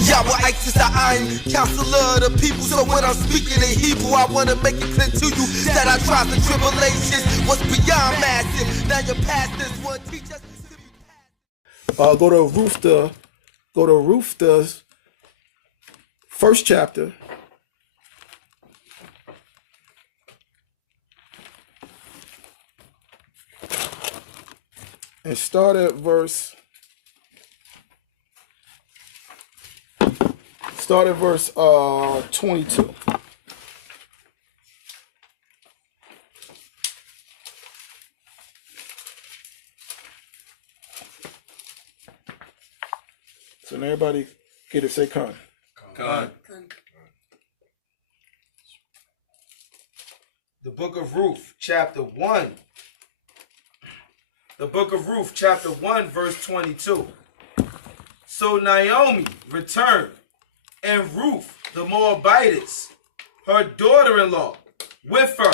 Yahweh Isis, I'm counselor of the people. So when I'm speaking in Hebrew, I want to make it clear to you that our trials and tribulations was beyond massive. Now your pastors want to teach us to be passive. Go to Ruth, the first chapter. And start at verse 22. So now everybody get it, say con. Con. The book of Ruth, chapter 1. The book of Ruth, chapter 1, verse 22. So Naomi returned, and Ruth the Moabitess, her daughter-in-law, with her,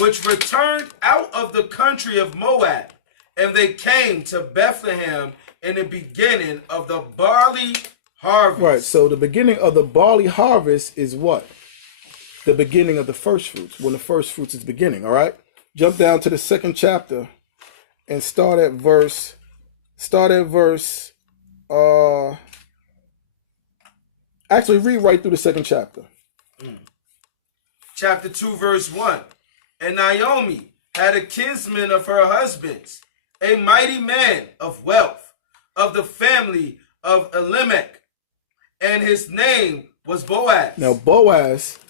which returned out of the country of Moab, and they came to Bethlehem in the beginning of the barley harvest. Right, so the beginning of the barley harvest is what? The beginning of the first fruits, when the first fruits is beginning, all right? Jump down to the second chapter and start at verse, actually read right through the second chapter. Chapter 2, verse 1. And Naomi had a kinsman of her husband's, a mighty man of wealth, of the family of Elimelech, and his name was Boaz. Now Boaz,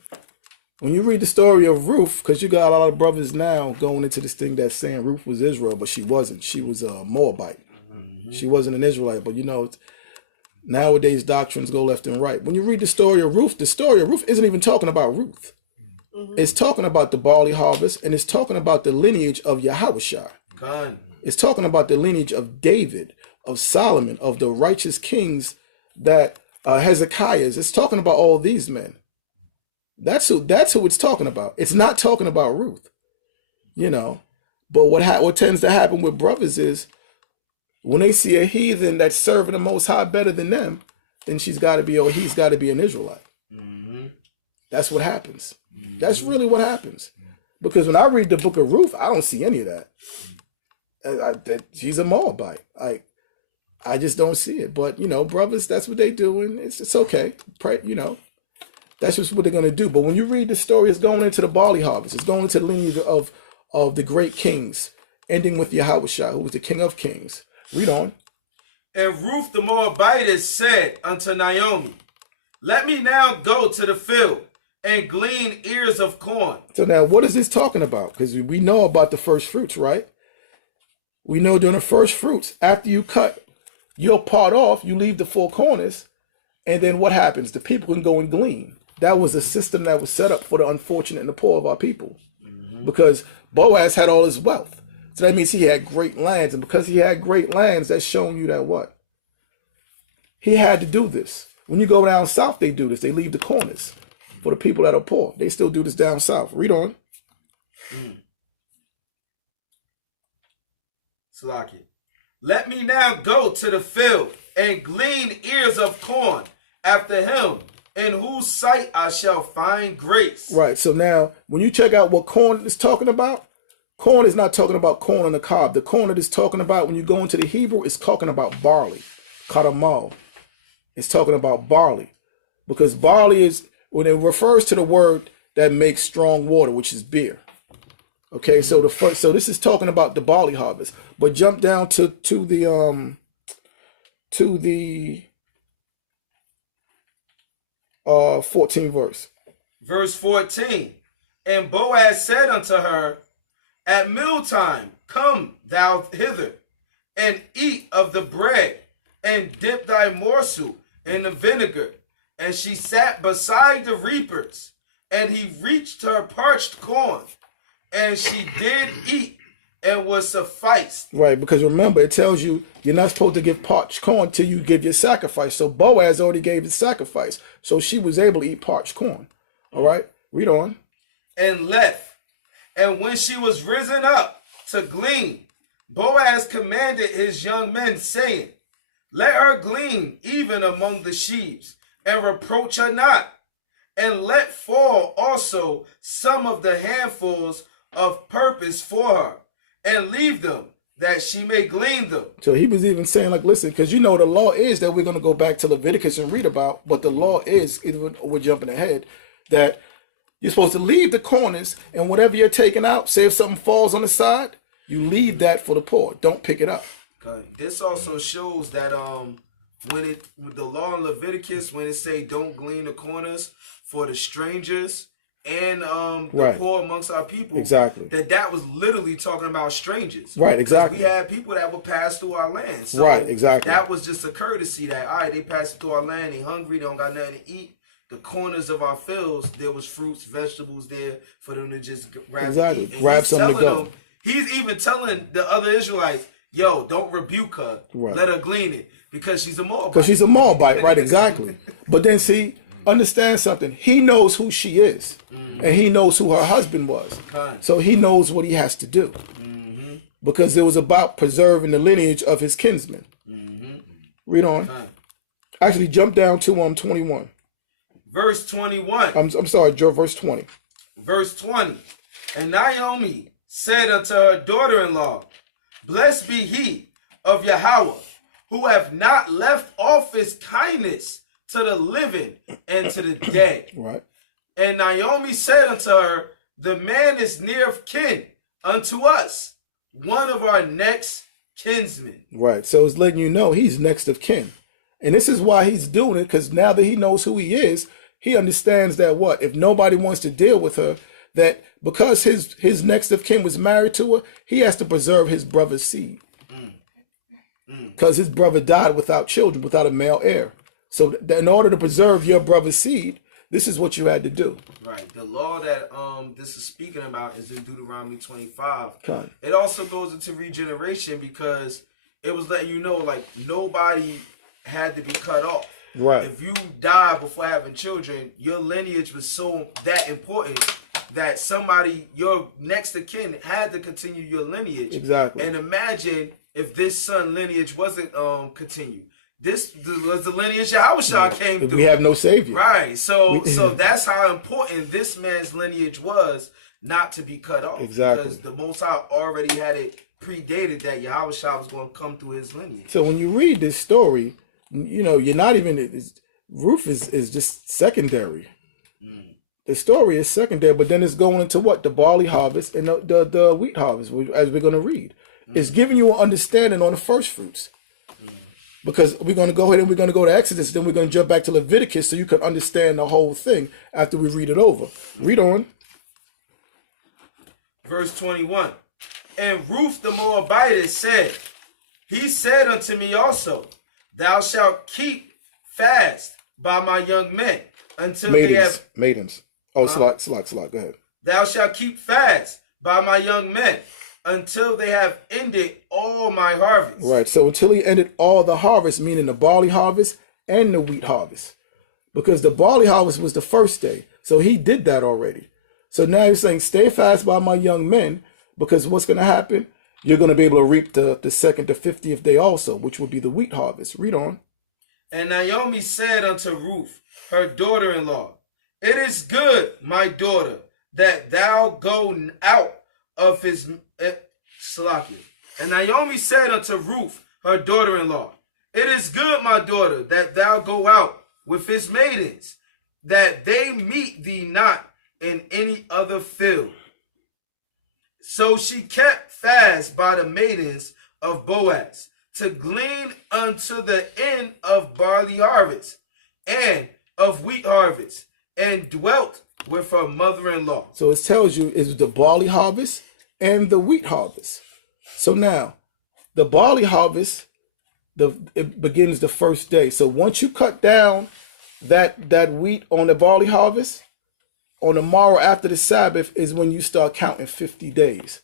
when you read the story of Ruth, because you got a lot of brothers now going into this thing that's saying Ruth was Israel, but she wasn't. She was a Moabite. She wasn't an Israelite. But you know, nowadays doctrines go left and right. When you read the story of Ruth isn't even talking about Ruth. It's talking about the barley harvest, and it's talking about the lineage of Yahushua. It's talking about the lineage of David, of Solomon, of the righteous kings that Hezekiah's. It's talking about all these men. That's who it's talking about. It's not talking about Ruth, you know. But what tends to happen with brothers is when they see a heathen that's serving the Most High better than them, then he's got to be an Israelite. That's what happens. That's really what happens. Because when I read the book of Ruth, I don't see any of that. She's a Moabite. I just don't see it. But you know, brothers, that's what they do, and it's okay. Pray, you know. That's just what they're going to do. But when you read the story, it's going into the barley harvest. It's going into the lineage of the great kings, ending with Yahushua, who was the King of Kings. Read on. And Ruth the Moabitess said unto Naomi, let me now go to the field and glean ears of corn. So now, what is this talking about? Because we know about the first fruits, right? We know during the first fruits, after you cut your part off, you leave the four corners, and then what happens? The people can go and glean. That was a system that was set up for the unfortunate and the poor of our people. Because Boaz had all his wealth. So that means he had great lands. And because he had great lands, that's showing you that what? He had to do this. When you go down south, they do this. They leave the corners for the people that are poor. They still do this down south. Read on. Salakia. Let me now go to the field and glean ears of corn after him, in whose sight I shall find grace. Right. So now, when you check out what corn is talking about, corn is not talking about corn on the cob. The corn that it's talking about, when you go into the Hebrew, it's talking about barley. Karamal. It's talking about barley. Because barley is, when it refers to the word that makes strong water, which is beer. Okay, so this is talking about the barley harvest. But jump down to the 14th verse. Verse 14. And Boaz said unto her, at mealtime come thou hither, and eat of the bread, and dip thy morsel in the vinegar. And she sat beside the reapers, and he reached her parched corn, and she did eat, and was sufficed. Right, because remember, it tells you you're not supposed to give parched corn till you give your sacrifice. So Boaz already gave his sacrifice. So she was able to eat parched corn. All right, read on. And left. And when she was risen up to glean, Boaz commanded his young men, saying, let her glean even among the sheaves, and reproach her not. And let fall also some of the handfuls of purpose for her, and leave them, that she may glean them. So he was even saying, like, listen, because you know the law is that we're going to go back to Leviticus and read about, but the law is, even we're jumping ahead, that you're supposed to leave the corners, and whatever you're taking out, say if something falls on the side, you leave that for the poor. Don't pick it up. Okay. This also shows that with the law in Leviticus, when it say don't glean the corners for the strangers and the poor amongst our people, exactly, that was literally talking about strangers, right? Exactly. We had people that would pass through our land, so right? Exactly. That was just a courtesy that, all right, they passing through our land, they hungry, they don't got nothing to eat. The corners of our fields, there was fruits, vegetables there for them to just grab. Exactly, grab something to go. He's even telling the other Israelites, yo, don't rebuke her. Right. Let her glean it, because she's a Moabite. Because she's a Moabite, right? Exactly. But then see, understand something. He knows who she is, and he knows who her husband was. So he knows what he has to do, because it was about preserving the lineage of his kinsmen. Read on. Actually, jump down to 21. Verse 21. I'm sorry, Joe. Verse 20. Verse 20. And Naomi said unto her daughter-in-law, Blessed be he of Yahweh, who have not left off his kindness to the living and to the dead. Right. And Naomi said unto her, The man is near of kin unto us, one of our next kinsmen. Right. So it's letting you know he's next of kin. And this is why he's doing it, because now that he knows who he is, he understands that if nobody wants to deal with her, that because his next of kin was married to her, he has to preserve his brother's seed. Because his brother died without children, without a male heir. So in order to preserve your brother's seed, this is what you had to do. Right. The law that this is speaking about is in Deuteronomy 25. Okay. It also goes into regeneration, because it was letting you know, like, nobody had to be cut off. Right. If you die before having children, your lineage was so that important that somebody, your next of kin, had to continue your lineage. Exactly. And imagine if this son lineage wasn't continued. This was the lineage Yahushua came through. We have no savior. Right. So that's how important this man's lineage was, not to be cut off. Exactly. Because the Most High already had it predated that Yahushua was going to come through his lineage. So when you read this story, you know, you're not even, Ruth is just secondary. The story is secondary, but then it's going into what? The barley harvest and the wheat harvest, as we're going to read. It's giving you an understanding on the first fruits. Because we're going to go ahead and we're going to go to Exodus, then we're going to jump back to Leviticus so you can understand the whole thing after we read it over. Read on. Verse 21. And Ruth the Moabitess said, He said unto me also, Thou shalt keep fast by my young men until they have... Maidens. Oh, Salak, go ahead. Thou shalt keep fast by my young men until they have ended all my harvest. Right, so until he ended all the harvest, meaning the barley harvest and the wheat harvest. Because the barley harvest was the first day. So he did that already. So now he's saying, stay fast by my young men, because what's going to happen? You're going to be able to reap the second to 50th day also, which will be the wheat harvest. Read on. And Naomi said unto Ruth, her daughter-in-law, It is good, my daughter, that thou go out of his... Salakia. And Naomi said unto Ruth, her daughter-in-law, It is good, my daughter, that thou go out with his maidens, that they meet thee not in any other field. So she kept fast by the maidens of Boaz, to glean unto the end of barley harvest and of wheat harvest, and dwelt with her mother-in-law. So it tells you it's the barley harvest and the wheat harvest. So now, the barley harvest, it begins the first day. So once you cut down that wheat on the barley harvest, on the morrow after the Sabbath is when you start counting 50 days.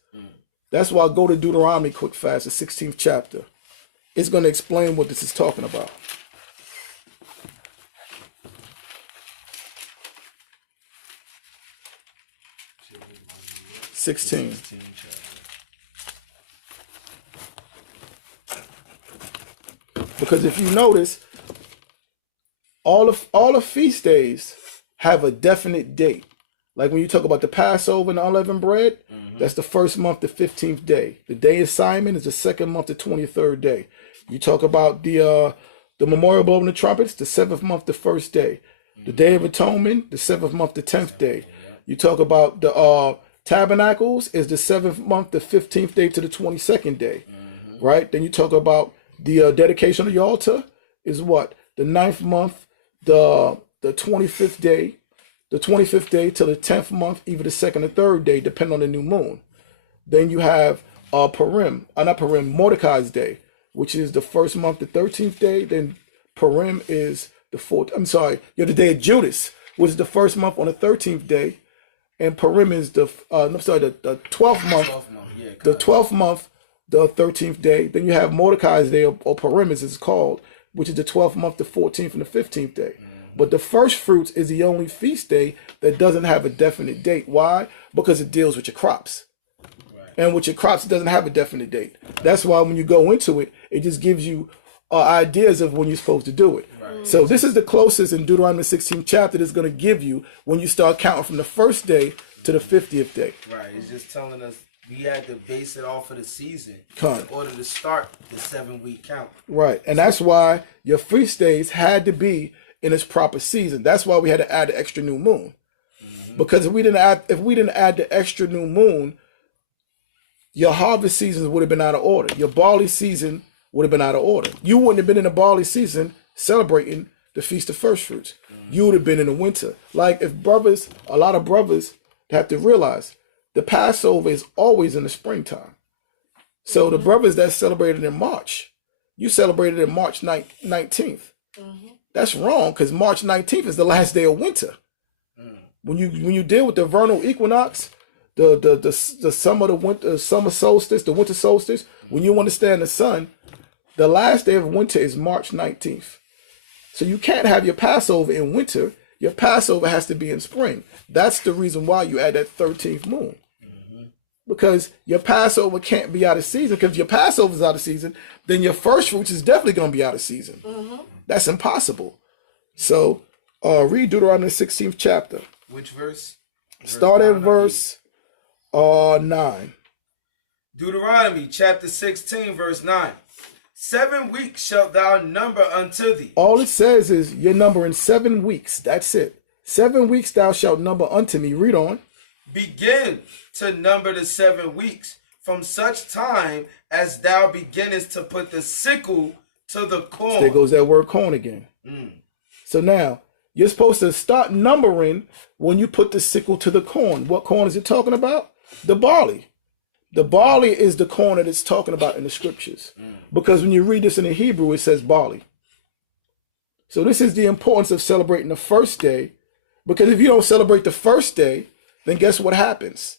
That's why I go to Deuteronomy quick fast, the 16th chapter. It's going to explain what this is talking about. Sixteen. Because if you notice, all the feast days have a definite date. Like when you talk about the Passover and the unleavened bread, that's the first month, the 15th day. The day of Simon is the second month, the 23rd day. You talk about the memorial blowing the trumpets, the 7th month, the first day. The Day of Atonement, the 7th month, the 10th day. You talk about the tabernacles is the 7th month, the 15th day to the 22nd day. Right? Then you talk about the dedication of the altar is what? The 9th month, the 25th day, the 25th day till the 10th month, either the 2nd or 3rd day, depending on the new moon. Then you have Mordecai's day, which is the first month, the 13th day. Then Purim is the the day of Judas, which is the first month on the 13th day. And Purim is the 12th month, the 12th month, the 13th day. Then you have Mordecai's day, or Purim as it's called, which is the 12th month, the 14th and the 15th day. But the first fruits is the only feast day that doesn't have a definite date. Why? Because it deals with your crops. And with your crops, it doesn't have a definite date. That's why when you go into it, it just gives you ideas of when you're supposed to do it. So this is the closest in Deuteronomy 16th chapter that's going to give you when you start counting from the first day to the 50th day. Right. It's just telling us we had to base it off of the season in order to start the 7-week count. Right. And that's why your feast days had to be in its proper season. That's why we had to add the extra new moon. Because if we didn't add the extra new moon, your harvest seasons would have been out of order. Your barley season would have been out of order. You wouldn't have been in the barley season celebrating the Feast of First Fruits. You would have been in the winter. Like if a lot of brothers have to realize the Passover is always in the springtime. So the brothers that celebrated in March, you celebrated in March 19th. That's wrong, because March 19th is the last day of winter. When you deal with the vernal equinox, the summer solstice, the winter solstice, when you understand the sun, the last day of winter is March 19th. So you can't have your Passover in winter. Your Passover has to be in spring. That's the reason why you add that 13th moon. Because your Passover can't be out of season. Because if your Passover is out of season, then your first fruits is definitely going to be out of season. That's impossible. So read Deuteronomy 16th chapter. Which verse? Start at verse 9. Deuteronomy chapter 16, verse 9. 7 weeks shalt thou number unto thee. All it says is you're numbering 7 weeks. That's it. 7 weeks thou shalt number unto me. Read on. Begin to number the 7 weeks from such time as thou beginnest to put the sickle to the corn. There goes that word corn again. So now, you're supposed to start numbering when you put the sickle to the corn. What corn is it talking about? The barley. The barley is the corn that it's talking about in the scriptures. Because when you read this in the Hebrew, it says barley. So this is the importance of celebrating the first day. Because if you don't celebrate the first day, then guess what happens?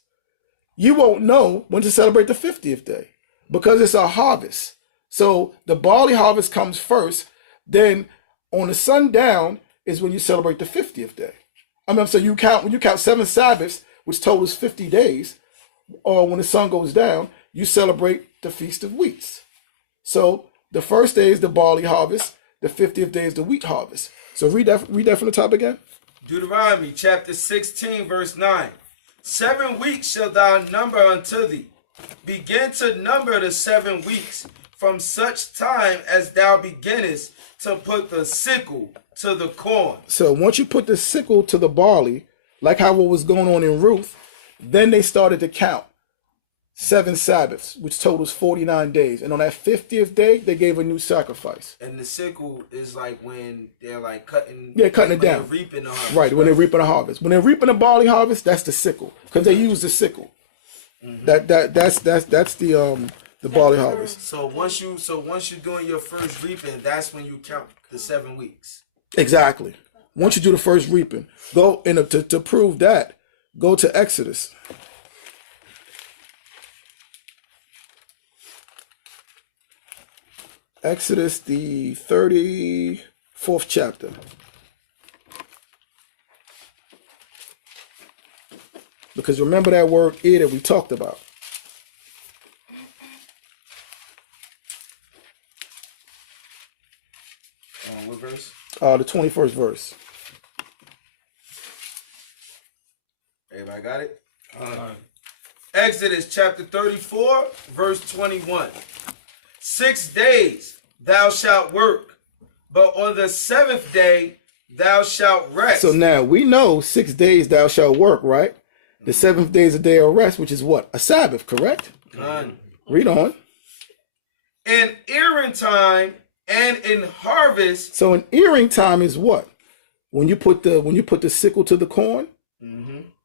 You won't know when to celebrate the 50th day. Because it's a harvest. So the barley harvest comes first. Then on the sundown is when you celebrate the 50th day. So when you count 7 Sabbaths, which totals 50 days, or when the sun goes down, you celebrate the Feast of Weeks. So the first day is the barley harvest. The 50th day is the wheat harvest. So read that from the top again. Deuteronomy chapter 16, verse 9. 7 weeks shalt thou number unto thee. Begin to number the 7 weeks from such time as thou beginnest to put the sickle to the corn. So once you put the sickle to the barley, like how what was going on in Ruth, then they started to count 7 Sabbaths, which totals 49 days. And on that 50th day, they gave a new sacrifice. And the sickle is like when they're like cutting. Yeah, cutting it down. They're reaping the harvest. Right, when they're reaping the harvest. When they're reaping the barley harvest, that's the sickle, because they use the sickle. That's the barley harvest. So once you're doing your first reaping, that's when you count the 7 weeks. Exactly. Once you do the first reaping, go to prove that. Go to Exodus. Exodus, the 34th chapter. Because remember that word "ear" that we talked about. What verse? The 21st verse. Everybody got it? Exodus chapter 34, verse 21. 6 days thou shalt work, but on the seventh day thou shalt rest. So now we know 6 days thou shalt work, right? The seventh day is a day of rest, which is what? A Sabbath, correct? Read on. In earing time and in harvest. So in earing time is what? When you put the sickle to the corn.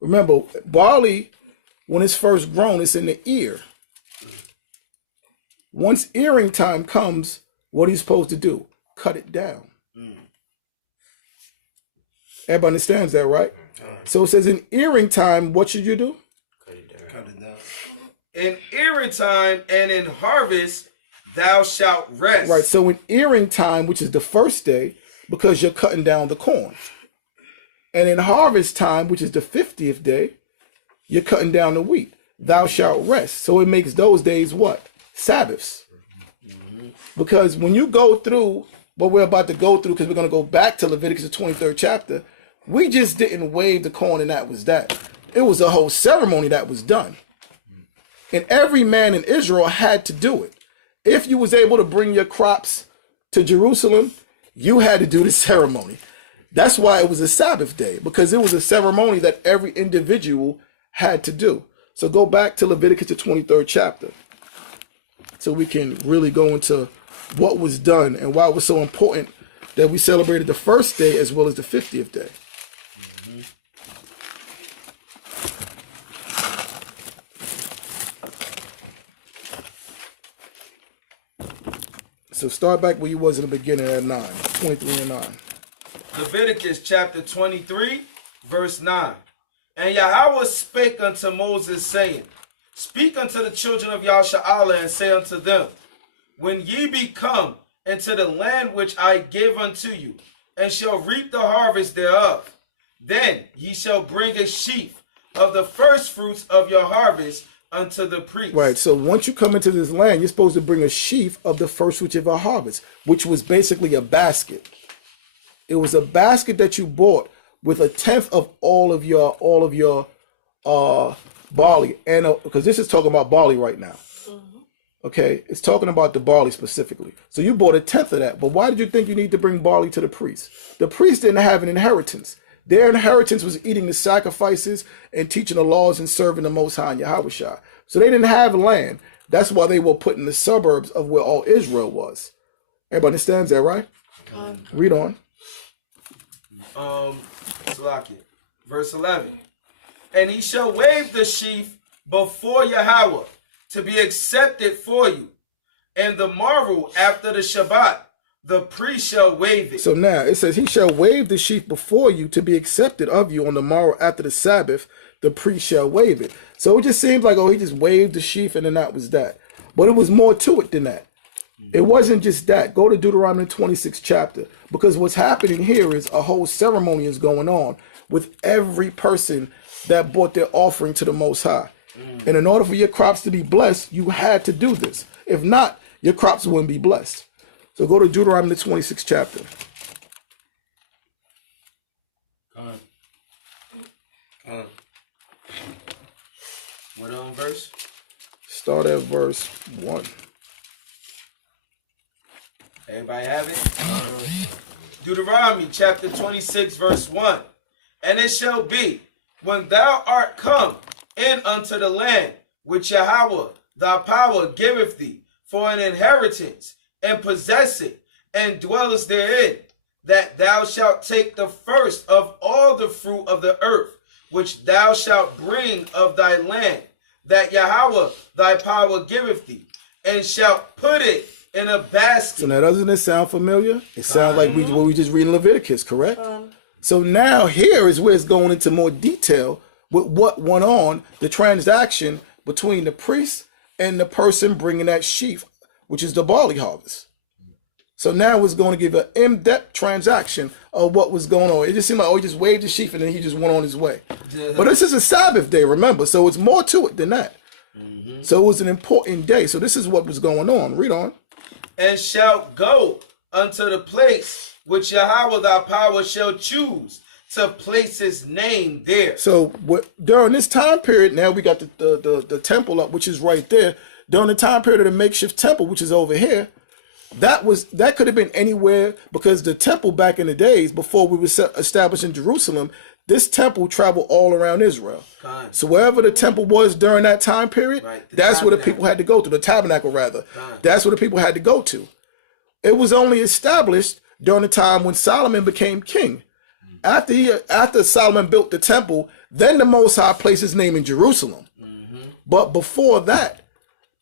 Remember, barley, when it's first grown, it's in the ear. Once earing time comes, what are you supposed to do? Cut it down. Everybody understands that, right? So it says in earing time, what should you do? Cut it down. In earing time and in harvest, thou shalt rest. Right, so in earing time, which is the first day, because you're cutting down the corn. And in harvest time, which is the 50th day, you're cutting down the wheat. Thou shalt rest. So it makes those days what? Sabbaths. Because when you go through what we're about to go through, because we're going to go back to Leviticus, the 23rd chapter, we just didn't wave the corn and that was that. It was a whole ceremony that was done. And every man in Israel had to do it. If you was able to bring your crops to Jerusalem, you had to do the ceremony. That's why it was a Sabbath day, because it was a ceremony that every individual had to do. So go back to Leviticus, the 23rd chapter, so we can really go into what was done and why it was so important that we celebrated the first day as well as the 50th day. So start back where you was in the beginning at 23 and 9. Leviticus chapter 23, verse 9. And Yahweh spake unto Moses, saying, Speak unto the children of Yasha'Allah, and say unto them, When ye be come into the land which I give unto you, and shall reap the harvest thereof, then ye shall bring a sheaf of the first fruits of your harvest unto the priest. Right, so once you come into this land, you're supposed to bring a sheaf of the first fruits of our harvest, which was basically a basket. It was a basket that you bought with a tenth of all of your barley, and because this is talking about barley right now. Okay, it's talking about the barley specifically. So you bought a tenth of that, but why did you think you need to bring barley to the priest? The priest didn't have an inheritance. Their inheritance was eating the sacrifices and teaching the laws and serving the Most High, Yahweh Shai. So they didn't have land. That's why they were put in the suburbs of where all Israel was. Everybody understands that, right? Read on. Verse 11. And he shall wave the sheaf before Yahweh to be accepted for you. And the morrow after the Shabbat, the priest shall wave it. So now it says, he shall wave the sheaf before you to be accepted of you on the morrow after the Sabbath, the priest shall wave it. So it just seems like, oh, he just waved the sheaf and then that was that. But it was more to it than that. It wasn't just that. Go to Deuteronomy 26th chapter, because what's happening here is a whole ceremony is going on with every person that brought their offering to the Most High. And in order for your crops to be blessed, you had to do this. If not, your crops wouldn't be blessed. So go to Deuteronomy 26th chapter. What verse? Start at verse 1. Everybody have it? Deuteronomy chapter 26, verse 1. And it shall be, when thou art come in unto the land which Yahweh thy power giveth thee for an inheritance, and possess it, and dwellest therein, that thou shalt take the first of all the fruit of the earth, which thou shalt bring of thy land, that Yahweh thy power giveth thee, and shalt put it in a basket. So now, doesn't it sound familiar? It sounds like what we just read in Leviticus, correct? So now here is where it's going into more detail with what went on, the transaction between the priest and the person bringing that sheaf, which is the barley harvest. So now it's going to give an in-depth transaction of what was going on. It just seemed like, oh, he just waved the sheaf and then he just went on his way. But this is a Sabbath day, remember, so it's more to it than that. So it was an important day. So this is what was going on. Read on. And shalt go unto the place which Yahweh thy power shall choose to place his name there. So during this time period, now we got the temple up, which is right there. During the time period of the makeshift temple, which is over here, that could have been anywhere, because the temple back in the days before we were established in Jerusalem, this temple traveled all around Israel. So wherever the temple was during that time period, that's where the people had to go to. The tabernacle, rather. That's where the people had to go to. It was only established during the time when Solomon became king. After Solomon built the temple, then the Most High placed his name in Jerusalem. But before that,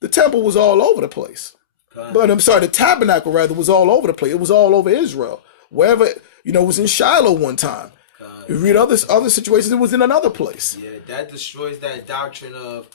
the temple was all over the place. But I'm sorry, the tabernacle rather was all over the place. It was all over Israel. Wherever, it was in Shiloh one time. You read other situations, it was in another place. Yeah, that destroys that doctrine of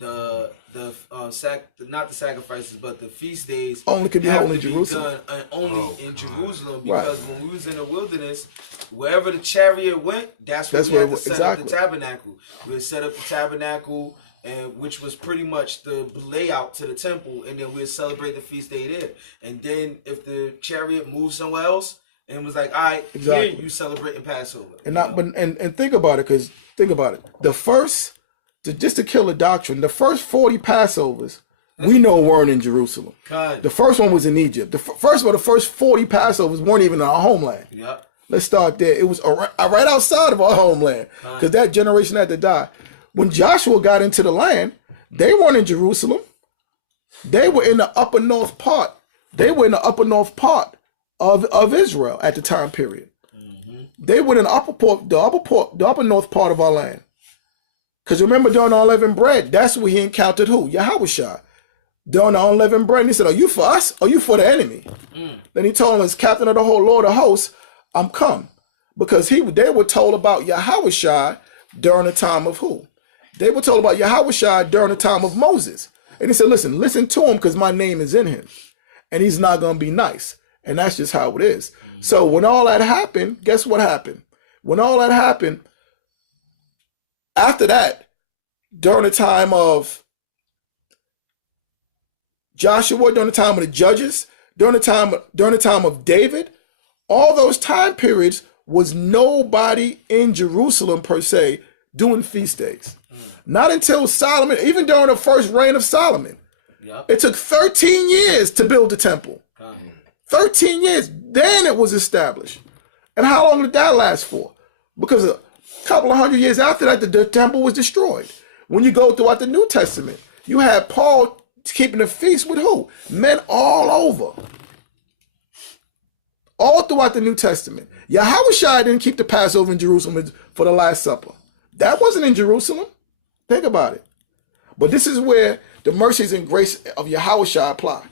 not the sacrifices, but the feast days only could be held in Jerusalem. Only in Jerusalem, because when we was in the wilderness, wherever the chariot went, that's where we had to set up the tabernacle. We had set up the tabernacle, and which was pretty much the layout to the temple, and then we'd celebrate the feast day there. And then if the chariot moved somewhere else, and it was like, all right, here you celebrating Passover. And think about it, because think about it. Just to kill the doctrine, the first 40 Passovers we know weren't in Jerusalem. The first one was in Egypt. The first 40 Passovers weren't even in our homeland. Yep. Let's start there. It was right outside of our homeland, because that generation had to die. When Joshua got into the land, they weren't in Jerusalem. They were in the upper north part. Of Israel at the time period. They were in the upper north part of our land. Because remember, during the unleavened bread, that's where he encountered who? Yahushua. During the unleavened bread, and he said, "Are you for us? Or are you for the enemy?" Then he told him, as captain of the whole Lord of hosts, "I'm come." Because they were told about Yahushua during the time of who? They were told about Yahushua during the time of Moses. And he said, listen to him, because my name is in him. And he's not going to be nice. And that's just how it is. So when all that happened, guess what happened? When all that happened, after that, during the time of Joshua, during the time of the judges, during the time of David, all those time periods was nobody in Jerusalem per se doing feast days. Not until Solomon, even during the first reign of Solomon. It took 13 years to build the temple. 13 years, then it was established. And how long did that last for? Because a couple of hundred years after that, the temple was destroyed. When you go throughout the New Testament, you had Paul keeping the feast with who? Men all over. All throughout the New Testament. Yahushua didn't keep the Passover in Jerusalem for the Last Supper. That wasn't in Jerusalem. Think about it. But this is where the mercies and grace of Yahushua apply.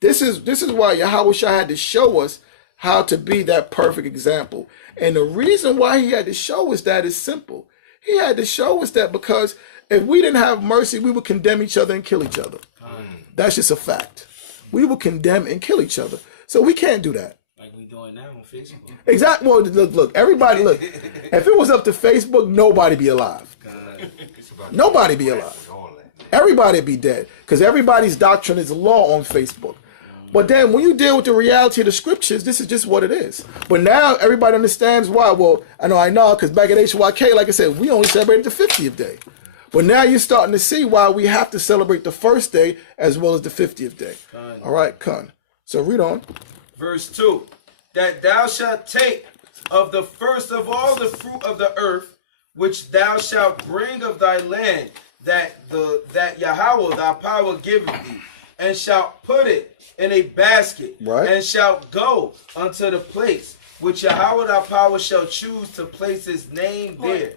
This is why Yahushua had to show us how to be that perfect example. And the reason why he had to show us that is simple. He had to show us that because if we didn't have mercy, we would condemn each other and kill each other. That's just a fact. We would condemn and kill each other. So we can't do that. Like we doing now on Facebook. Exactly. Well, look, everybody, look. If it was up to Facebook, nobody be alive. Nobody be alive. Everybody be dead. Because everybody's doctrine is law on Facebook. But then when you deal with the reality of the scriptures, this is just what it is. But now everybody understands why. Well, I know, because back at HYK, like I said, we only celebrated the 50th day. But now you're starting to see why we have to celebrate the first day as well as the 50th day. All right, Khan. So read on. Verse 2. That thou shalt take of the first of all the fruit of the earth, which thou shalt bring of thy land, that Yahweh thy power giveth thee, and shalt put it in a basket, and shalt go unto the place which Yahweh thy power shall choose to place his name there.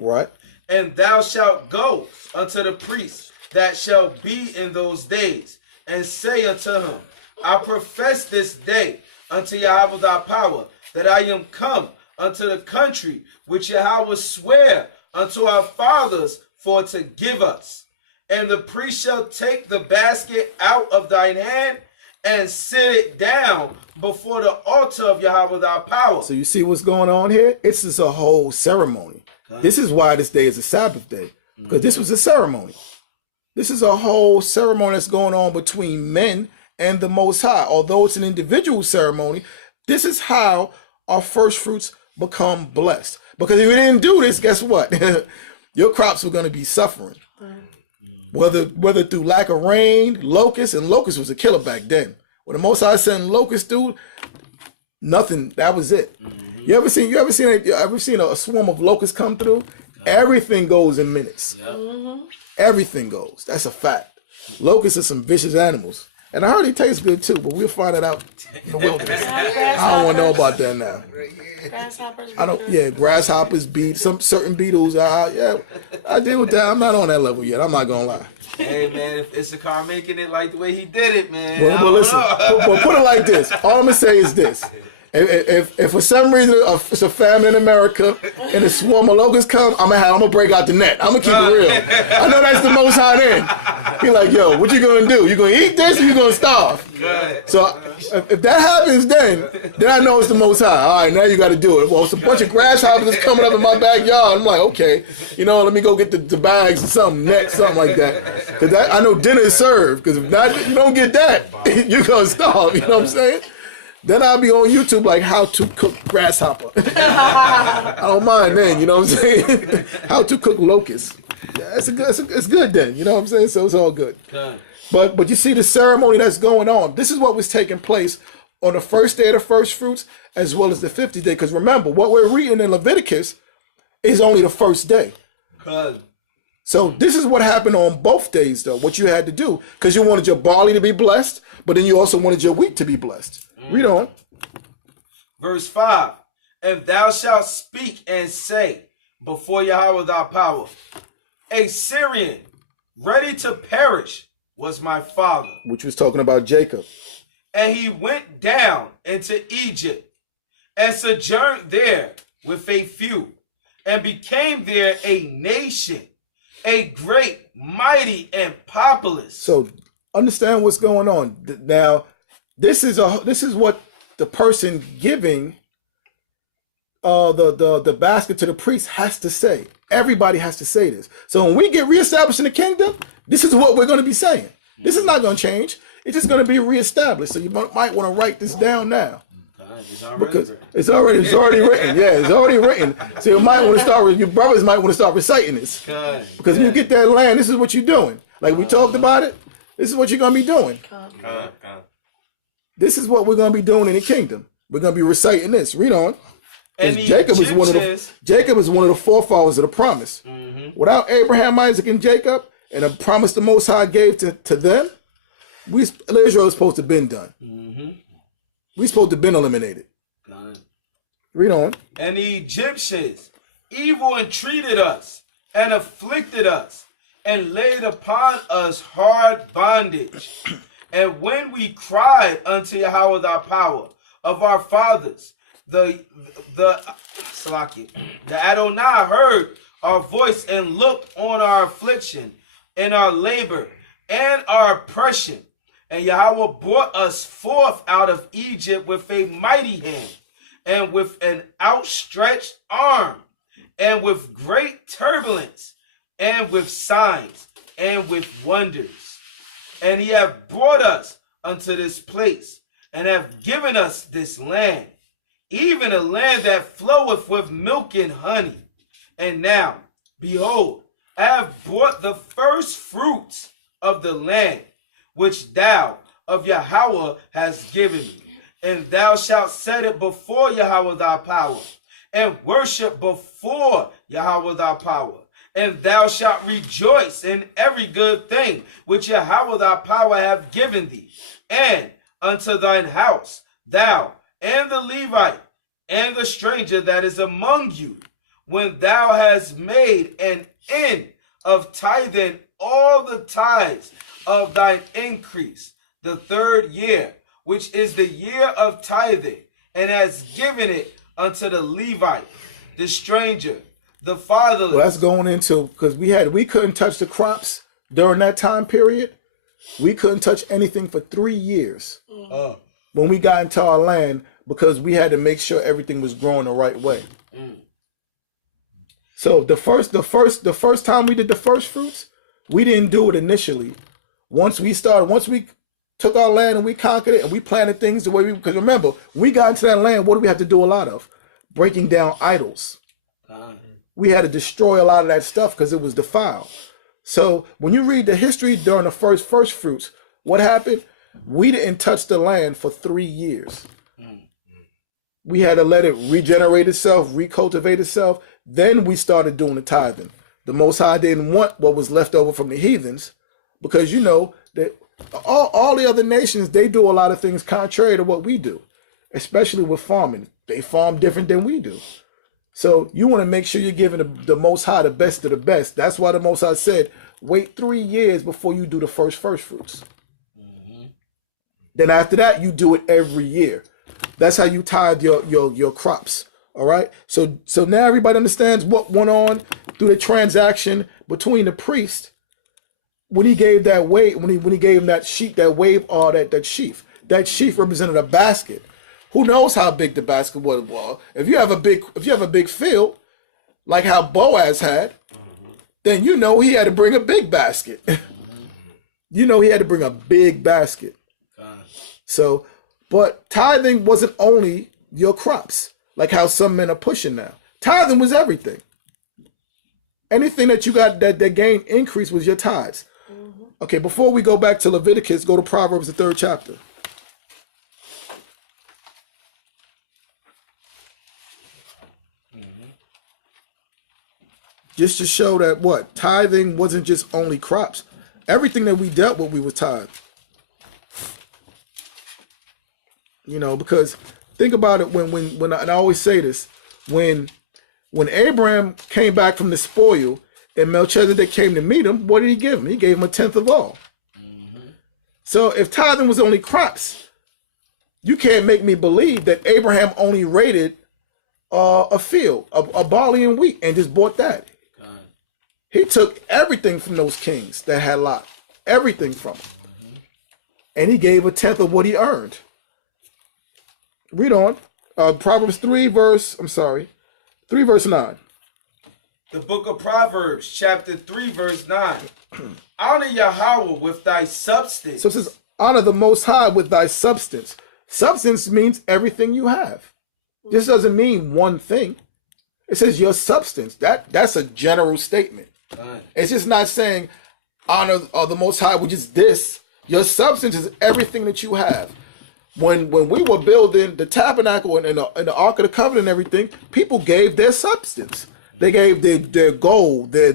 And thou shalt go unto the priest that shall be in those days, and say unto him, I profess this day unto Yahweh thy power, that I am come unto the country which Yahweh sware unto our fathers for to give us. And the priest shall take the basket out of thine hand, and sit it down before the altar of Yahweh thy power. So you see what's going on here? It's just a whole ceremony. This is why this day is a Sabbath day, because this was a ceremony. This is a whole ceremony that's going on between men and the Most High. Although it's an individual ceremony, this is how our first fruits become blessed. Because if we didn't do this, guess what? Your crops were going to be suffering. Whether through lack of rain, locusts, and locusts was a killer back then. When the Most High sent locusts through, nothing, that was it. You ever seen a swarm of locusts come through? Everything goes in minutes. Everything goes. That's a fact. Locusts are some vicious animals. And I heard they taste good too, but we'll find that out in the wilderness. I don't want to know about that now. Grasshoppers. Grasshoppers, some certain beetles. I deal with that. I'm not on that level yet. I'm not gonna lie. Hey man, if Issachar making it like the way he did it, man. Well, listen. Put it like this. All I'm gonna say is this: if for some reason it's a famine in America and a swarm of locusts come, I'm gonna break out the net. I'm gonna keep it real. I know that's the Most High then. He like, yo, what you gonna do? You gonna eat this or you gonna starve? So if that happens, then I know it's the Most High. All right, now you got to do it. Well, it's a bunch of grasshoppers that's coming up in my backyard. I'm like, okay, let me go get the bags or something, net, something like that. Because I know dinner is served. Because if not, you don't get that, you're gonna starve. You know what I'm saying? Then I'll be on YouTube like how to cook grasshopper. I don't mind then, you know what I'm saying? How to cook locusts. Yeah, it's good then, you know what I'm saying? So it's all good. But you see the ceremony that's going on. This is what was taking place on the first day of the first fruits as well as the 50th day. Because remember, what we're reading in Leviticus is only the first day. So this is what happened on both days though, what you had to do. Because you wanted your barley to be blessed, but then you also wanted your wheat to be blessed. Read on. Verse 5. And thou shalt speak and say before Yahweh thy power, a Syrian ready to perish was my father. Which was talking about Jacob. And he went down into Egypt and sojourned there with a few and became there a nation, a great, mighty, and populous. So understand what's going on. Now, this is what the person giving the basket to the priest has to say. Everybody has to say this. So when we get reestablished in the kingdom, this is what we're going to be saying. This is not going to change. It's just going to be reestablished. So you might want to write this down now. Because it's already written. Yeah, it's already written. So you might want to start. Your brothers might want to start reciting this. Because when you get that land, this is what you're doing. Like we talked about it. This is what you're going to be doing. This is what we're going to be doing in the kingdom. We're going to be reciting this. Read on. And Jacob is one of the forefathers of the promise. Without Abraham, Isaac, and Jacob, and the promise the Most High gave to them, Israel is supposed to have been done. We supposed to have been eliminated. Read on. And the Egyptians evil entreated us and afflicted us and laid upon us hard bondage. And when we cried unto Yahweh thy power of our fathers, the Adonai heard our voice and looked on our affliction and our labor and our oppression. And Yahweh brought us forth out of Egypt with a mighty hand and with an outstretched arm and with great turbulence and with signs and with wonders. And he hath brought us unto this place and have given us this land, even a land that floweth with milk and honey. And now, behold, I have brought the first fruits of the land, which thou of Yahweh hast given me. And thou shalt set it before Yahweh thy power, and worship before Yahweh thy power. And thou shalt rejoice in every good thing which Yahweh thy power hath given thee, and unto thine house, thou and the Levite and the stranger that is among you, when thou hast made an end of tithing all the tithes of thine increase, the 3rd year, which is the year of tithing, and hast given it unto the Levite, the stranger, the fatherless. Well, that's going into, because we couldn't touch the crops during that time period. We couldn't touch anything for 3 years when we got into our land, because we had to make sure everything was growing the right way. So the first time we did the first fruits, we didn't do it initially. Once we took our land and we conquered it and we planted things the way we, because remember, we got into that land, what do we have to do a lot of? Breaking down idols. We had to destroy a lot of that stuff because it was defiled. So when you read the history during the first fruits, what happened? We didn't touch the land for 3 years. We had to let it regenerate itself, recultivate itself. Then we started doing the tithing. The Most High didn't want what was left over from the heathens, because you know that all the other nations, they do a lot of things contrary to what we do, especially with farming. They farm different than we do. So you want to make sure you're giving the Most High the best of the best. That's why the Most High said, wait 3 years before you do the first fruits. Then after that, you do it every year. That's how you tithe your crops. All right. So now everybody understands what went on through the transaction between the priest when he gave that wave, when he gave him that sheep, that wave, or that sheaf. That sheaf represented a basket. Who knows how big the basket was? Well, if you have a big field, like how Boaz had, then you know he had to bring a big basket. You know he had to bring a big basket. So, but tithing wasn't only your crops, like how some men are pushing now. Tithing was everything. Anything that you got that gained increase was your tithes. Okay, before we go back to Leviticus, go to Proverbs, the 3rd chapter. Just to show that what? Tithing wasn't just only crops. Everything that we dealt with, we was tithed. You know, because think about it when I always say this, when Abraham came back from the spoil and Melchizedek came to meet him, what did he give him? He gave him 1/10 of all. So if tithing was only crops, you can't make me believe that Abraham only raided a field, a barley and wheat, and just bought that. He took everything from those kings that had Lot, everything from them. And he gave 1/10 of what he earned. Read on. Proverbs 3 verse 9. The book of Proverbs, chapter 3, verse 9. Honor Yahweh with thy substance. So it says, honor the Most High with thy substance. Substance means everything you have. This doesn't mean one thing. It says your substance. That's a general statement. It's just not saying honor the Most High, which is this. Your substance is everything that you have. When we were building the tabernacle and the Ark of the Covenant and everything, people gave their substance. They gave their gold, their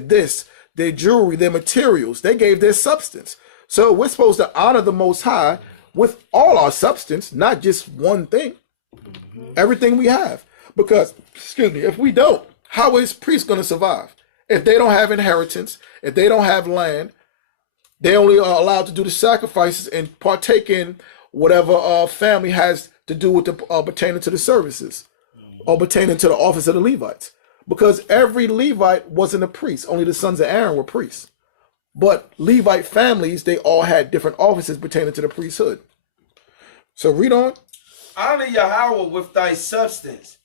jewelry, their materials. They gave their substance. So we're supposed to honor the Most High with all our substance, not just one thing. Everything we have. Because, if we don't, how is priests going to survive? If they don't have inheritance, if they don't have land, they only are allowed to do the sacrifices and partake in whatever family has to do with the pertaining to the services or pertaining to the office of the Levites. Because every Levite wasn't a priest. Only the sons of Aaron were priests. But Levite families, they all had different offices pertaining to the priesthood. So read on. Honor Yahweh with thy substance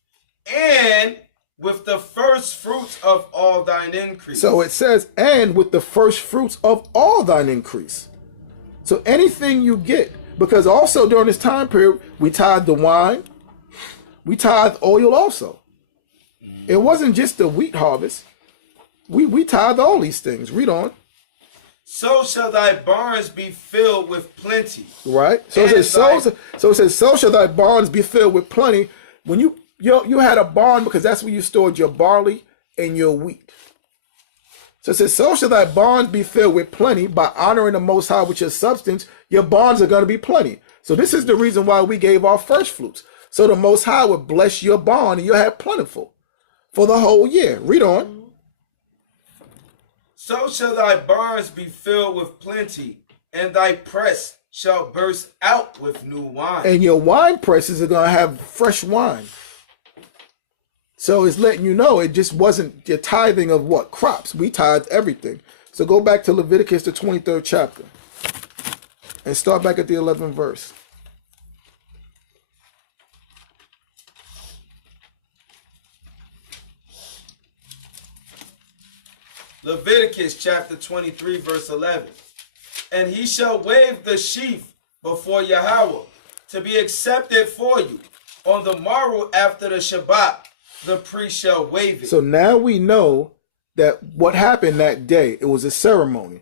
and with the first fruits of all thine increase. So it says, and with the first fruits of all thine increase. So anything you get, because also during this time period, we tithe the wine, we tithe oil also. It wasn't just the wheat harvest. We tithe all these things. Read on. So shall thy barns be filled with plenty. Right. So it says, so shall thy barns be filled with plenty. When you had a barn, because that's where you stored your barley and your wheat. So it says, so shall thy barns be filled with plenty. By honoring the Most High with your substance, your barns are going to be plenty. So this is the reason why we gave our first fruits. So the Most High would bless your barn and you'll have plentiful for the whole year. Read on. So shall thy barns be filled with plenty, and thy press shall burst out with new wine. And your wine presses are going to have fresh wine. So it's letting you know it just wasn't your tithing of what? Crops. We tithed everything. So go back to Leviticus, the 23rd chapter, and start back at the 11th verse. Leviticus chapter 23, verse 11. And he shall wave the sheaf before Yahweh, to be accepted for you. On the morrow after the Shabbat, the priest shall wave it. So now we know that what happened that day, it was a ceremony.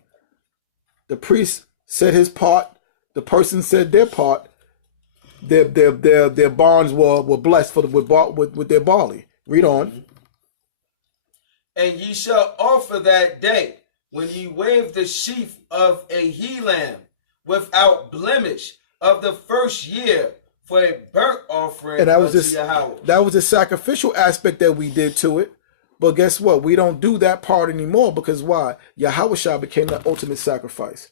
The priest said his part, the person said their part, their barns were blessed with their barley. Read on. And ye shall offer that day, when ye wave the sheaf of a he lamb, without blemish, of the first year, for a burnt offering And that was unto Yahweh. that was the sacrificial aspect that we did to it. But guess what? We don't do that part anymore, because why? Yahweh became the ultimate sacrifice.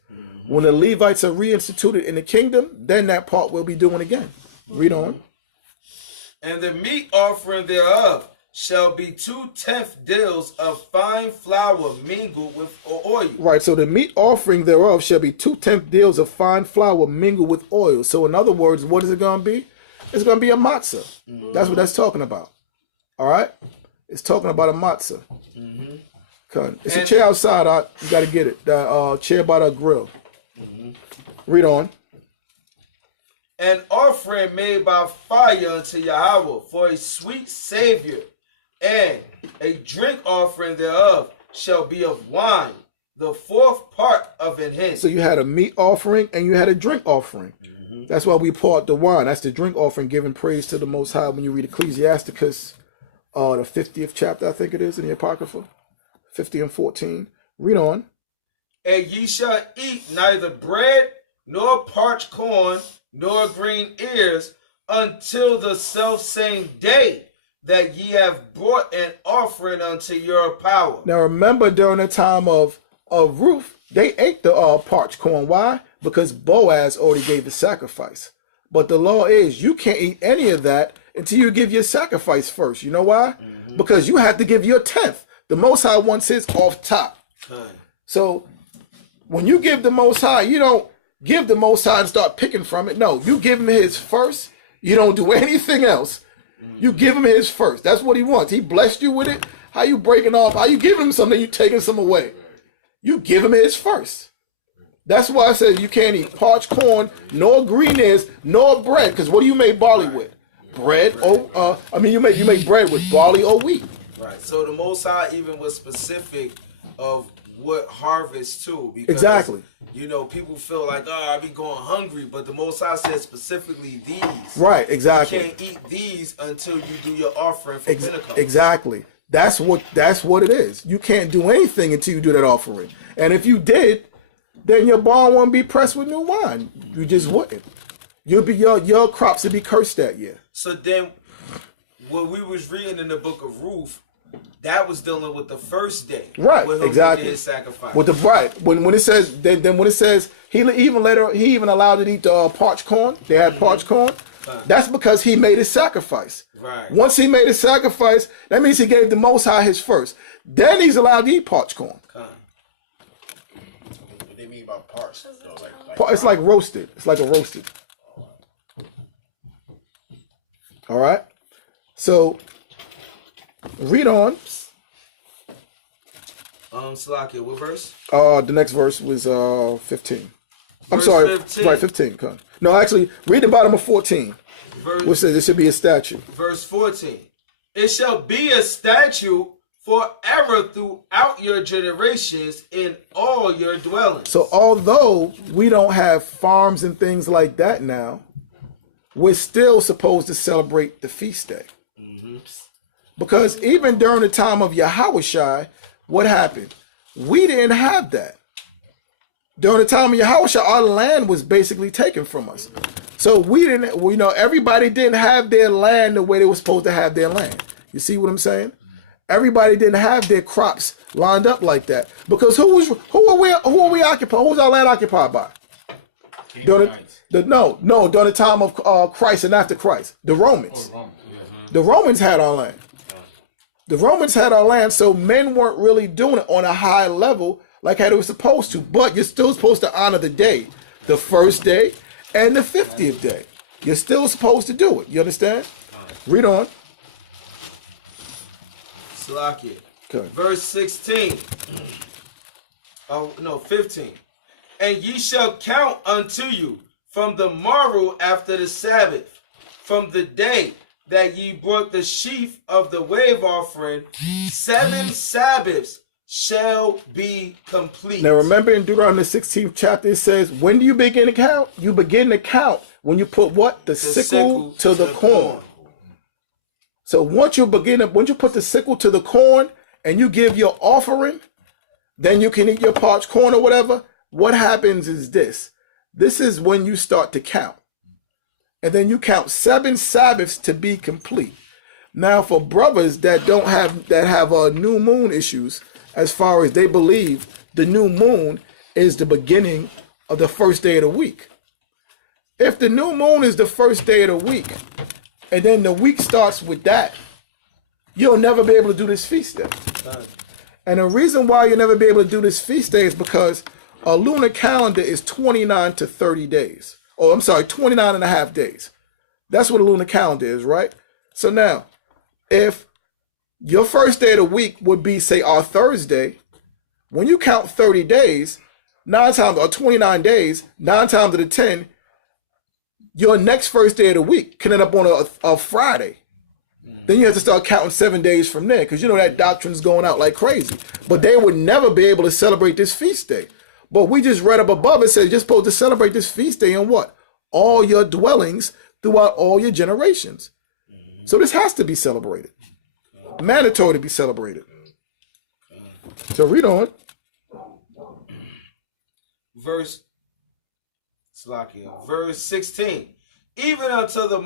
When the Levites are reinstituted in the kingdom, then that part we'll be doing again. Read on. And the meat offering thereof shall be 2/10 deals of fine flour mingled with oil. Right, so the meat offering thereof shall be 2/10 deals of fine flour mingled with oil. So in other words, what is it going to be? It's going to be a matzah. That's what that's talking about. All right? It's talking about a matzah. It's a chair outside. You got to get it. The chair by the grill. Read on. An offering made by fire unto Yahweh for a sweet savior, and a drink offering thereof shall be of wine, the fourth part of an hin. So you had a meat offering and you had a drink offering. That's why we poured the wine. That's the drink offering, giving praise to the Most High. When you read Ecclesiasticus, the 50th chapter, I think it is, in the Apocrypha, 50 and 14. Read on. And ye shall eat neither bread, nor parched corn, nor green ears, until the selfsame day that ye have brought an offering unto your power. Now remember, during the time of Ruth, they ate the parched corn. Why? Because Boaz already gave the sacrifice. But the law is you can't eat any of that until you give your sacrifice first. You know why? Because you have to give your 10th. The Most High wants his off top. So when you give the Most High, you don't give the Most High and start picking from it. No, you give him his first. You don't do anything else. You give him his first. That's what he wants. He blessed you with it. How you breaking off? How you giving him something? You taking some away. You give him his first. That's why I said you can't eat parched corn, nor green ears, nor bread. Because what do you make barley with? Bread. You make bread with barley or wheat. Right. So the Most High even was specific of what harvest too. Because, exactly. You know, people feel like, I be going hungry, but the Most High said specifically these. Right, exactly. You can't eat these until you do your offering for Pentecost. Exactly. That's what it is. You can't do anything until you do that offering. And if you did, then your barn won't be pressed with new wine. You just wouldn't. You'll be your crops would be cursed that year. So then, when we was reading in the book of Ruth, that was dealing with the first day, right? Exactly. His sacrifice. With the right when it says then when it says he even allowed to eat the parched corn. They had parched corn. That's because he made his sacrifice. Right. Once he made his sacrifice, that means he gave the Most High his first. Then he's allowed to eat parched corn. What do they mean by parched? It's like roasted. It's like a roasted. All right. So read on. Salakia, what verse? The next verse was 15. I'm Verse sorry. 15. Right, 15. Come on. No, actually, read the bottom of 14. Which says it should be a statue. Verse 14. It shall be a statue forever throughout your generations in all your dwellings. So although we don't have farms and things like that now, we're still supposed to celebrate the feast day. Because even during the time of Yahushua, what happened? We didn't have that. During the time of Yahushua, our land was basically taken from us. So we didn't, everybody didn't have their land the way they were supposed to have their land. You see what I'm saying? Everybody didn't have their crops lined up like that. Because who are we occupied? Who was our land occupied by? During the time of Christ and after Christ. The Romans. The Romans had our land. The Romans had our land, so men weren't really doing it on a high level like how they were supposed to. But you're still supposed to honor the day, the first day and the 50th day. You're still supposed to do it. You understand? Read on. Salakia. Okay. Verse 16. 15. And ye shall count unto you from the morrow after the Sabbath, from the day that ye brought the sheaf of the wave offering, 7 Sabbaths shall be complete. Now remember in Deuteronomy 16th chapter, it says, when do you begin to count? You begin to count when you put what? The sickle to the corn. So once you put the sickle to the corn and you give your offering, then you can eat your parched corn or whatever. What happens is this. This is when you start to count. And then you count 7 Sabbaths to be complete. Now for brothers that have new moon issues, as far as they believe the new moon is the beginning of the first day of the week. If the new moon is the first day of the week, and then the week starts with that, you'll never be able to do this feast day. And the reason why you'll never be able to do this feast day is because a lunar calendar is 29 to 30 days. Oh, I'm sorry, 29 and a half days. That's what a lunar calendar is, right? So now, if your first day of the week would be, say, our Thursday, when you count 30 days, 29 days, 9 times out of 10, your next first day of the week can end up on a Friday. Then you have to start counting 7 days from there, because you know that doctrine's going out like crazy. But they would never be able to celebrate this feast day. But we just read up above, it says you're supposed to celebrate this feast day in what? All your dwellings throughout all your generations. So this has to be celebrated. Mandatory to be celebrated. So read on. Verse 16. Even unto the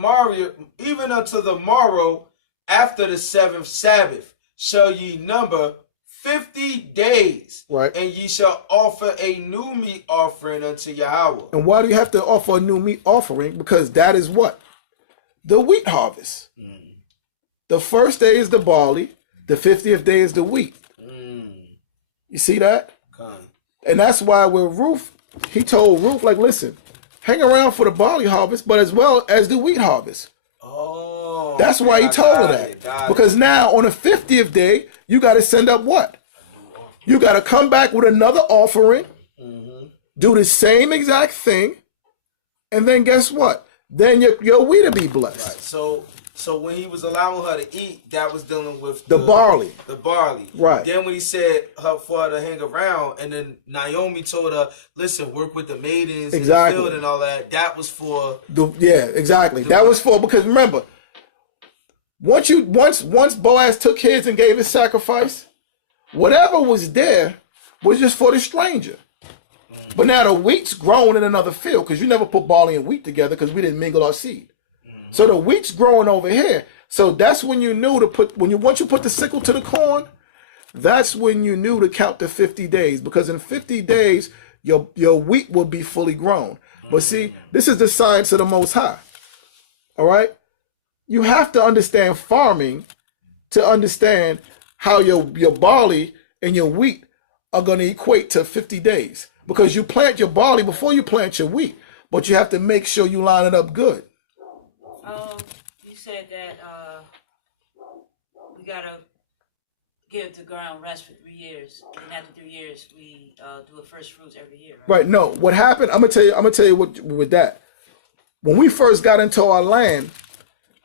morrow after the 7th Sabbath shall ye number 50 days, right? And ye shall offer a new meat offering unto Yahweh. And why do you have to offer a new meat offering? Because that is what? The wheat harvest. The first day is the barley. The 50th day is the wheat. You see that? And that's why with Ruth, he told Ruth, like, listen, hang around for the barley harvest, but as well as the wheat harvest. Oh. That's why he told her that. Because now on the 50th day, you got to send up what? You got to come back with another offering, do the same exact thing, and then guess what? Then your wheat will be blessed. Right. So when he was allowing her to eat, that was dealing with the barley. The barley. Right. Then when he said for her to hang around, and then Naomi told her, listen, work with the maidens in the field and all that, that was for exactly. That was for, because remember, once Boaz took his and gave his sacrifice, whatever was there was just for the stranger. But now the wheat's grown in another field, because you never put barley and wheat together because we didn't mingle our seed. So the wheat's growing over here. So that's when you knew to put, once you put the sickle to the corn, that's when you knew to count the 50 days. Because in 50 days, your wheat will be fully grown. But see, this is the science of the Most High. All right? You have to understand farming to understand how your barley and your wheat are going to equate to 50 days. Because you plant your barley before you plant your wheat. But you have to make sure you line it up good. You said that we gotta give the ground rest for 3 years, and after 3 years, we do a first fruits every year. Right? No, what happened? I'm gonna tell you what with that. When we first got into our land,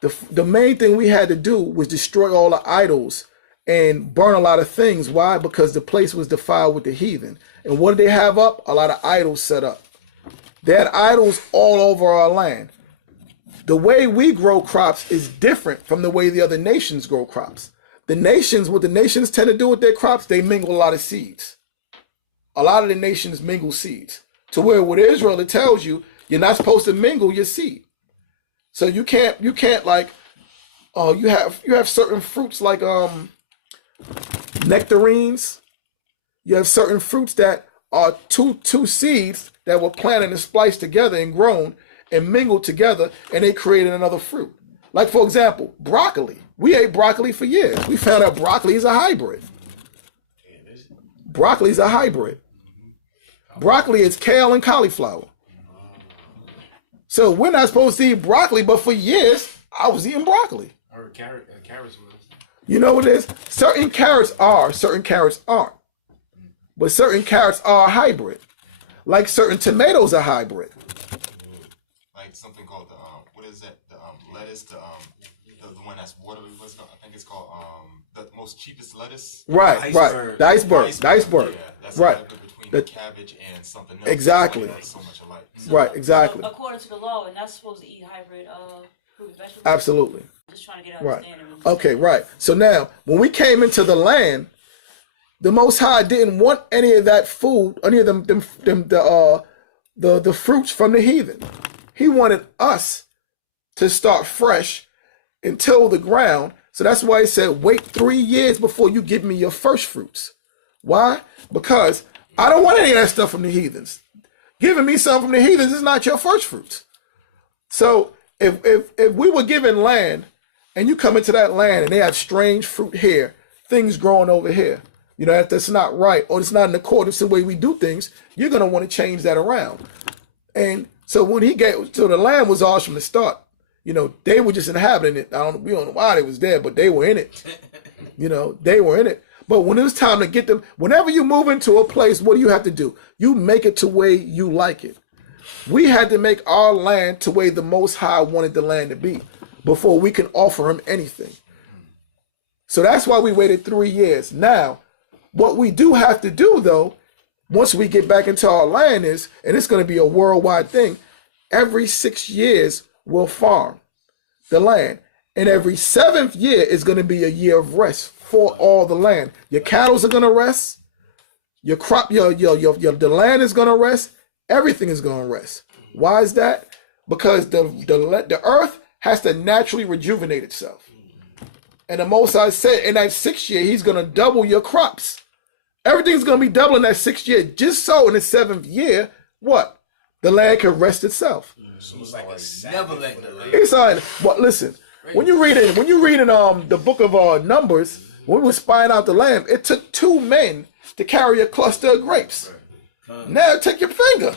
the main thing we had to do was destroy all the idols and burn a lot of things. Why? Because the place was defiled with the heathen. And what did they have up? A lot of idols set up. They had idols all over our land. The way we grow crops is different from the way the other nations grow crops. What the nations tend to do with their crops, they mingle a lot of seeds. A lot of the nations mingle seeds. To where with Israel, it tells you, you're not supposed to mingle your seed. So you can't like, you have certain fruits like nectarines. You have certain fruits that are two seeds that were planted and spliced together and grown and mingled together, and they created another fruit. Like, for example, broccoli. We ate broccoli for years. We found out broccoli is a hybrid. Broccoli is a hybrid. Broccoli is kale and cauliflower. So we're not supposed to eat broccoli, but for years, I was eating broccoli. Or carrots was. You know what it is? Certain carrots are, certain carrots aren't. But certain carrots are a hybrid. Like certain tomatoes are hybrid. like something called the what is that? The lettuce, the one that's watery. What's it called? I think it's called the most cheapest lettuce. Right, Iceberg. right. The iceberg. Yeah, that's Right. between The- cabbage and something else. Exactly. Like, so much alike. Right, exactly. So according to the law, we're not supposed to eat hybrid fruit and vegetables. Absolutely. I'm just trying to get an Right. understanding. Okay, right. So now, when we came into the land, the Most High didn't want any of that food, any of the fruits from the heathen. He wanted us to start fresh and till the ground. So that's why he said, wait 3 years before you give me your first fruits. Why? Because I don't want any of that stuff from the heathens. Giving me something from the heathens is not your first fruits. So if we were given land and you come into that land and they have strange fruit here, things growing over here, you know, that's not right, or it's not in accordance to the way we do things, you're going to want to change that around. And so when so the land was ours from the start. You know, they were just inhabiting it. We don't know why they was there, but they were in it. You know, they were in it. But when it was time to get them, whenever you move into a place, what do you have to do? You make it to where you like it. We had to make our land to where the Most High wanted the land to be before we can offer him anything. So that's why we waited 3 years. Now, what we do have to do, though, once we get back into our land is, and it's going to be a worldwide thing, every 6 years we'll farm the land. And every 7th year is going to be a year of rest for all the land. Your cattle are going to rest. Your crop, the land is going to rest. Everything is going to rest. Why is that? Because the earth has to naturally rejuvenate itself. And the Most High said in that 6th year, he's going to double your crops. Everything's going to be double in that 6th year. Just so in the 7th year, what? The land can rest itself. So it's like never letting the land. It's like, but listen, when you read in the book of Numbers, when we were spying out the land, it took 2 men to carry a cluster of grapes. Now take your finger.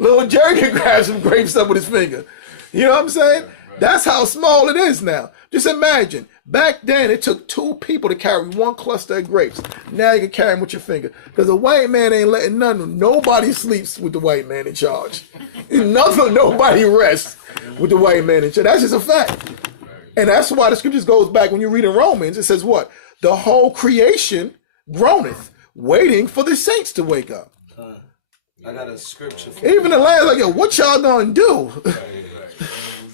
Little Jerry can grab some grapes up with his finger. You know what I'm saying? That's how small it is now. Just imagine. Back then, it took 2 people to carry 1 cluster of grapes. Now you can carry them with your finger. Because the white man ain't letting none. Nobody sleeps with the white man in charge. Nobody rests with the white man in charge. That's just a fact. And that's why the scriptures goes back. When you read in Romans, it says what? The whole creation groaneth, waiting for the saints to wake up. I got a scripture. Even the land's like, yo, what y'all gonna do?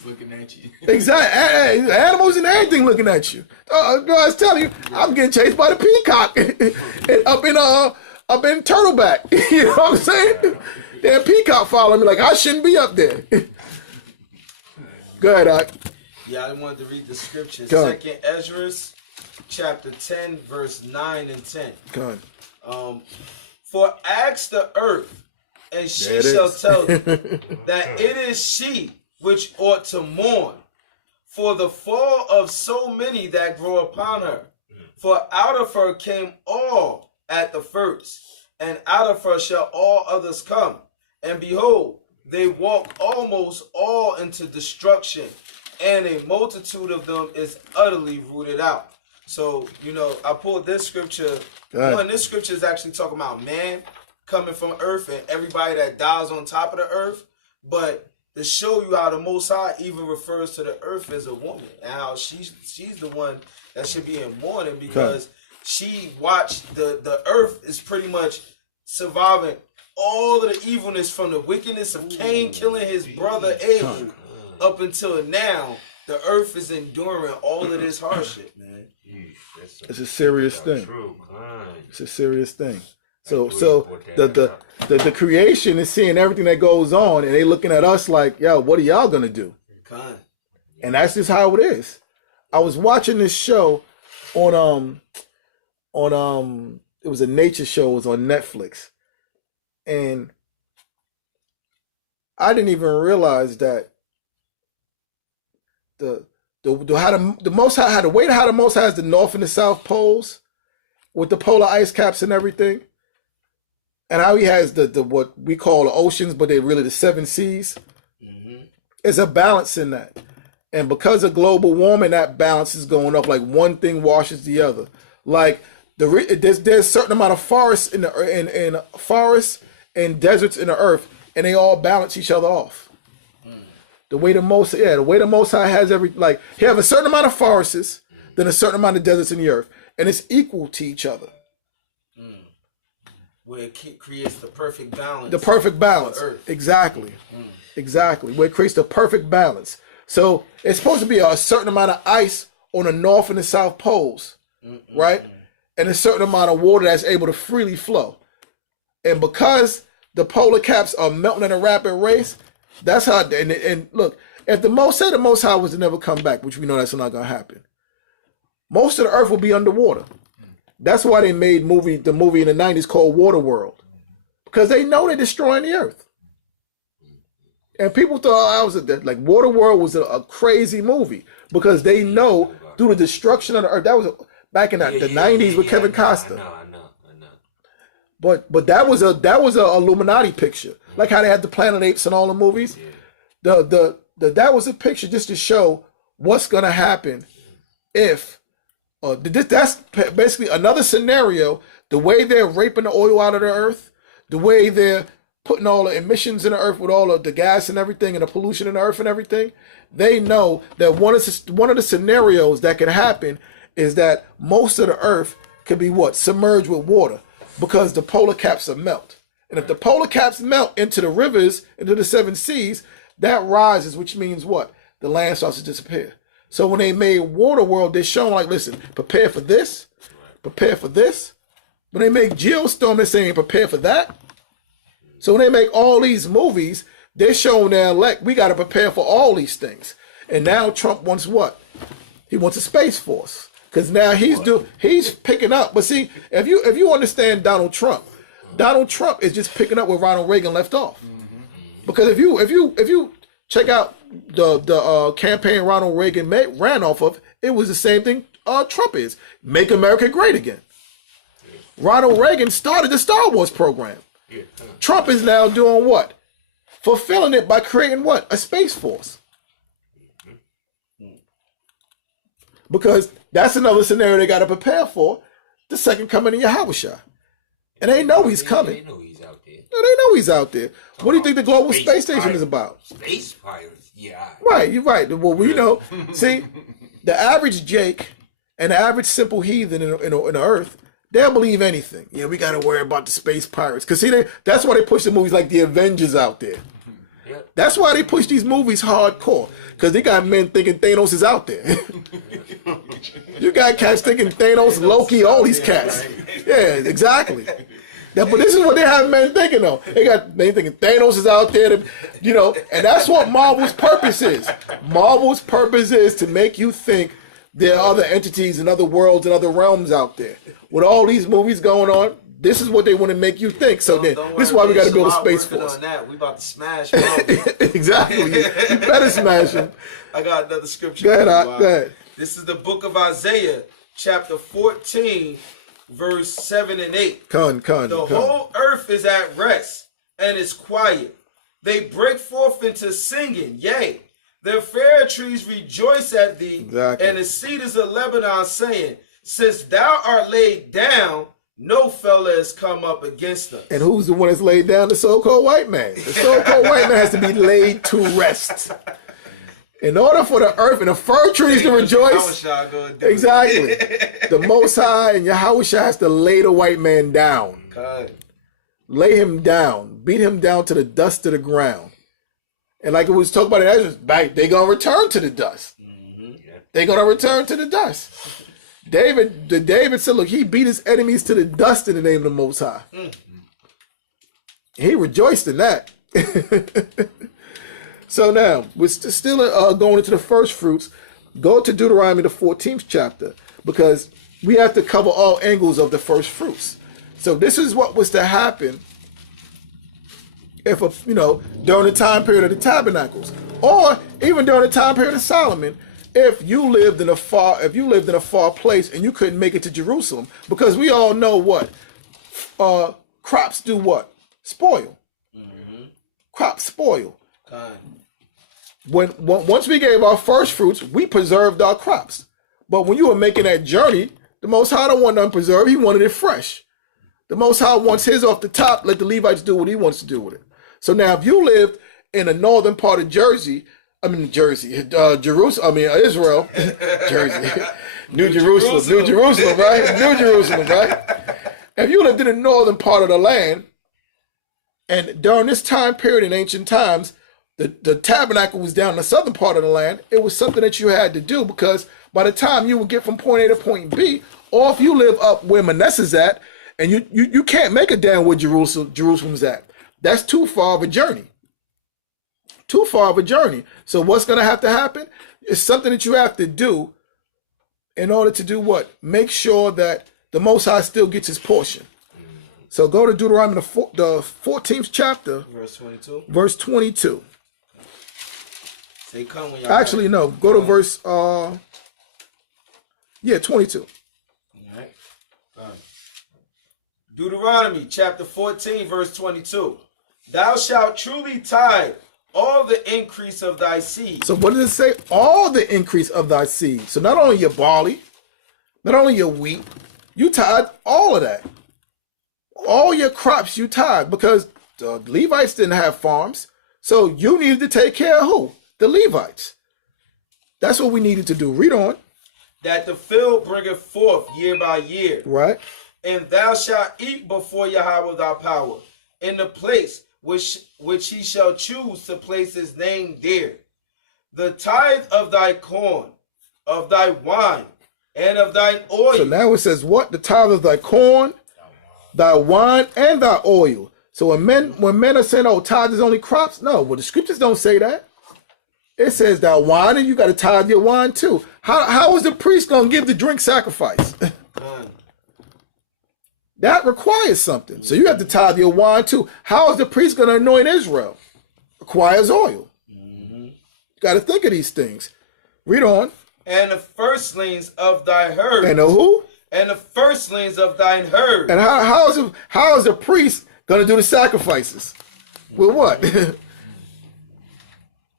Looking at you. Exactly. Animals and everything looking at you. I was telling you, I'm getting chased by the peacock up in Turtleback. You know what I'm saying? That peacock following me like I shouldn't be up there. Go ahead, Doc. Yeah, I wanted to read the scripture. Go on. 2nd Ezra, chapter 10, verse 9 and 10. Go on. For ask the earth, and she shall tell you that it is she which ought to mourn for the fall of so many that grow upon her. For out of her came all at the first, and out of her shall all others come. And behold, they walk almost all into destruction, and a multitude of them is utterly rooted out. So, you know, I pulled this scripture. This scripture is actually talking about man coming from earth and everybody that dies on top of the earth. But to show you how the Most High even refers to the earth as a woman, and how she's the one that should be in mourning, because she watched the earth is pretty much surviving all of the evilness from the wickedness of Cain killing his brother Abel up until now. The earth is enduring all of this hardship, man. It's a serious thing. It's a serious thing. So the creation is seeing everything that goes on, and they looking at us like, yo, what are y'all gonna do? And that's just how it is. I was watching this show on it was a nature show. It was on Netflix, and I didn't even realize that the Most High had the way how the Most High has the North and the South poles with the polar ice caps and everything, and how he has the what we call the oceans, but they're really the 7 seas. There's a balance in that, and because of global warming, that balance is going up. Like one thing washes the other. Like there's a certain amount of forests in forests and deserts in the earth, and they all balance each other off. The way the Most High has like he have a certain amount of forests, then a certain amount of deserts in the earth, and it's equal to each other. Where it creates the perfect balance. The perfect balance. For Earth. Exactly. Exactly. Where it creates the perfect balance. So it's supposed to be a certain amount of ice on the north and the south poles, right? And a certain amount of water that's able to freely flow. And because the polar caps are melting at a rapid rate, that's how. And look, if the Most High was to never come back, which we know that's not gonna happen, most of the earth will be underwater. That's why they made the movie in the 90s called Waterworld. Because they know they're destroying the earth. And people thought like Waterworld was a crazy movie. Because they know through the destruction of the earth. That was back in the 90s with Kevin Costner. I know. But that was a Illuminati picture. Like how they had the Planet Apes and all the movies. That was a picture just to show what's gonna happen if that's basically another scenario. The way they're raping the oil out of the earth, the way they're putting all the emissions in the earth with all of the gas and everything and the pollution in the earth and everything, they know that one of the scenarios that can happen is that most of the earth could be submerged with water because the polar caps are melt. And if the polar caps melt into the rivers, into the 7 seas, that rises, which means what? The land starts to disappear. So when they made Waterworld, they're showing like, listen, prepare for this, prepare for this. When they make Geostorm, they're saying prepare for that. So when they make all these movies, they're showing their elect, we got to prepare for all these things. And now Trump wants what? He wants a space force. Because now he's picking up. But see, if you understand Donald Trump is just picking up where Ronald Reagan left off. Because if you check out the campaign Ronald Reagan ran off of, it was the same thing Trump is. Make America great again. Ronald Reagan started the Star Wars program. Trump is now doing what? Fulfilling it by creating what? A space force. Because that's another scenario they got to prepare for, the second coming of Yahushua. And they know he's coming. They know he's out there. No, they know he's out there. What do you think the global space station is about? Space pirates, yeah. Right, you're right. Well, we know. See, the average Jake and the average simple heathen in the earth, they'll believe anything. Yeah, we got to worry about the space pirates. Because see, that's why they push the movies like the Avengers out there. Yep. That's why they push these movies hardcore. Because they got men thinking Thanos is out there. You got cats thinking Thanos, Loki, all these cats. Yeah, exactly. But this is what they have men thinking though. They thinking Thanos is out there, and that's what Marvel's purpose is. Marvel's purpose is to make you think there are other entities and other worlds and other realms out there. With all these movies going on, this is what they want to make you think. So then, this is why we got to build a space force. On that. We about to smash Marvel. Exactly. You better smash him. I got another scripture. Go ahead. This is the book of Isaiah, chapter 14, verse 7 and 8. The whole earth is at rest and is quiet. They break forth into singing, yea, the fair trees rejoice at thee, exactly. And the cedars of Lebanon saying, since thou art laid down, no fella has come up against us. And who's the one that's laid down? The so-called white man. The so-called white man has to be laid to rest. In order for the earth and the fir trees to rejoice, exactly. The Most High and Yahushua has to lay the white man down. God. Lay him down. Beat him down to the dust of the ground. And like it was talked about in Ezra, they're going to return to the dust. They're going to return to the dust. David said, look, he beat his enemies to the dust in the name of the Most High. He rejoiced in that. So now, we're still going into the first fruits. Go to Deuteronomy, the 14th chapter, because we have to cover all angles of the first fruits. So this is what was to happen if, during the time period of the tabernacles, or even during the time period of Solomon, if you lived in a far place and you couldn't make it to Jerusalem, because we all know what crops do what? Spoil. Crops spoil. Once we gave our first fruits, we preserved our crops. But when you were making that journey, the Most High don't want them preserved. He wanted it fresh. The Most High wants his off the top. Let the Levites do what he wants to do with it. So now if you lived in the northern part of Jersey, I mean Jersey, Jerusalem. I mean Israel, Jersey, New Jerusalem, right? New Jerusalem, right? If you lived in the northern part of the land, and during this time period in ancient times, the tabernacle was down in the southern part of the land. It was something that you had to do because by the time you would get from point A to point B, or if you live up where Manasseh's at, and you can't make it down where Jerusalem's at. That's too far of a journey. Too far of a journey. So what's going to have to happen? It's something that you have to do in order to do what? Make sure that the Most High still gets his portion. So go to Deuteronomy, the 14th chapter. Verse 22. Verse 22. Say come when y'all Actually, no. Go to verse, 22. Alright. Deuteronomy chapter 14, verse 22. Thou shalt truly tithe all the increase of thy seed. So what does it say? All the increase of thy seed. So not only your barley, not only your wheat, you tithe all of that. All your crops you tithe because the Levites didn't have farms. So you needed to take care of who? The Levites. That's what we needed to do. Read on. That the field bringeth forth year by year. Right. And thou shalt eat before Yahweh thy power, in the place which he shall choose to place his name there. The tithe of thy corn, of thy wine, and of thine oil. So now it says what? The tithe of thy corn, thy wine, and thy oil. So when men are saying, oh, tithe is only crops, no, well, the scriptures don't say that. It says that wine, and you got to tithe your wine too. How is the priest going to give the drink sacrifice? That requires something. So you have to tithe your wine too. How is the priest going to anoint Israel? Requires oil. You got to think of these things. Read on. And the firstlings of thy herd. And the who? And the firstlings of thine herd. And how is the priest going to do the sacrifices? With what?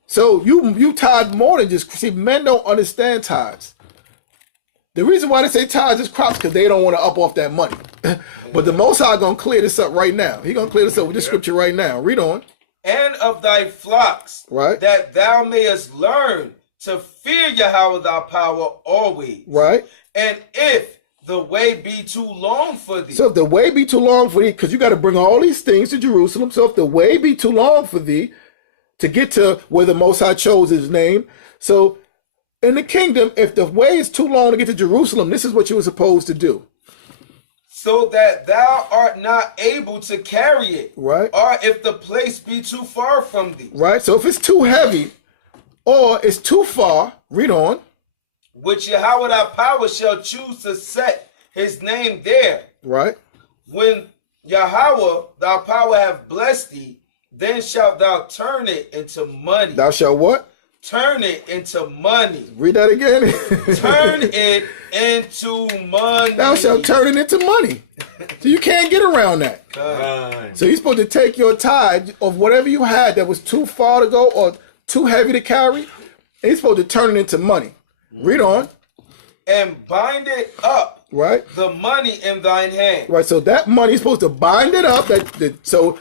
So you tithe more than just, see, men don't understand tithes. The reason why they say tithes is crops because they don't want to up off that money. But the Most High going to clear this up right now. He's going to clear this up with this scripture right now. Read on. And of thy flocks, right, that thou mayest learn to fear Yahweh thy power always. Right. And if the way be too long for thee. So if the way be too long for thee, because you got to bring all these things to Jerusalem. So if the way be too long for thee to get to where the Most High chose his name. So in the kingdom, if the way is too long to get to Jerusalem, this is what you were supposed to do. So that thou art not able to carry it. Right. Or if the place be too far from thee. Right. So if it's too heavy or it's too far, read on. Which Yahweh thy power shall choose to set his name there. Right. When Yahweh thy power have blessed thee, then shalt thou turn it into money. Thou shalt what? Turn it into money. Read that again. Turn it into money. Thou shalt turn it into money. So you can't get around that. So you're supposed to take your tithe of whatever you had that was too far to go or too heavy to carry, and you're supposed to turn it into money. Read on. And bind it up. Right. The money in thine hand. Right. So that money, you're supposed to bind it up. So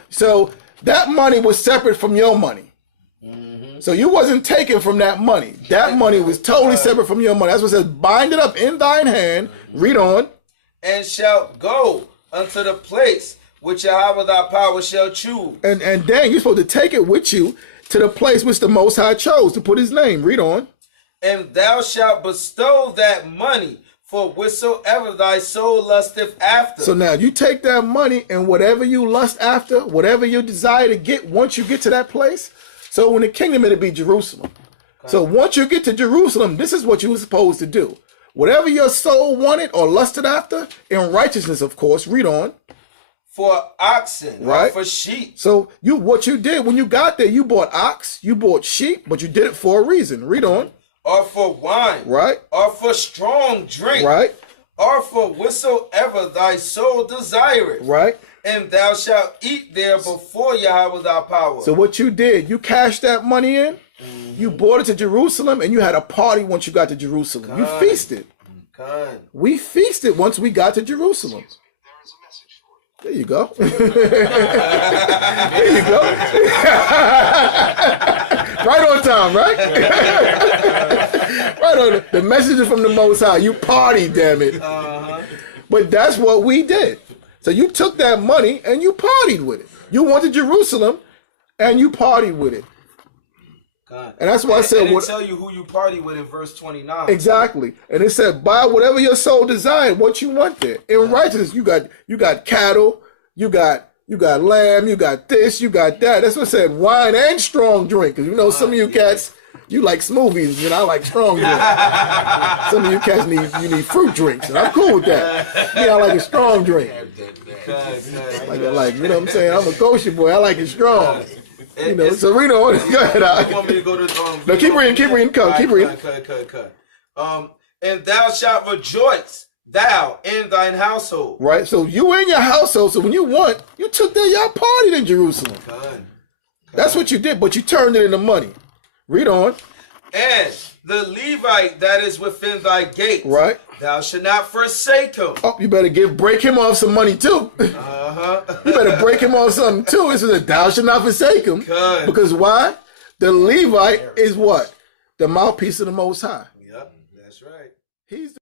that money was separate from your money. So you wasn't taken from that money. That money was totally separate from your money. That's what it says, bind it up in thine hand. Read on. And shalt go unto the place which Yahweh thy power shall choose. And then you're supposed to take it with you to the place which the Most High chose to put his name. Read on. And thou shalt bestow that money for whatsoever thy soul lusteth after. So now you take that money and whatever you lust after, whatever you desire to get once you get to that place. So in the kingdom, it'll be Jerusalem. So once you get to Jerusalem, this is what you were supposed to do. Whatever your soul wanted or lusted after, in righteousness, of course, read on. For oxen, right? Or for sheep. So what you did when you got there, you bought ox, you bought sheep, but you did it for a reason. Read on. Or for wine. Right. Or for strong drink. Right. Or for whatsoever thy soul desireth. Right. And thou shalt eat there before Yahweh thy power. So what you did, you cashed that money in, you brought it to Jerusalem, and you had a party once you got to Jerusalem. You feasted. We feasted once we got to Jerusalem. There you go. There you go. Right on time, right? Right on. The message is from the Most High. You party, damn it. But that's what we did. So you took that money and you partied with it. You went to Jerusalem and you partied with it. God. And that's why I said, and what? tell you who you party with in verse 29. Exactly. And it said, buy whatever your soul desired, what you want there. In righteousness, you got cattle, you got lamb, you got this, you got that. That's what it said, wine and strong drink. Because you know some of you cats, you like smoothies, I like strong drink. Some of you cats need fruit drinks, and I'm cool with that. I like a strong drink. Like you know what I'm saying? I'm a kosher boy. I like it strong. So read on. Go ahead. You want me to go to no, keep reading. Keep reading. Keep reading. Cut. And thou shalt rejoice, thou in thine household. Right. So you in your household. So when you took that y'all partied in Jerusalem. That's what you did, but you turned it into money. Read on. And the Levite that is within thy gates, right? Thou shalt not forsake him. Oh, you better break him off some money too. You better break him off something too. It says thou shalt not forsake him. Good. Because why? The Levite is what? The mouthpiece of the Most High. Yep, that's right. He's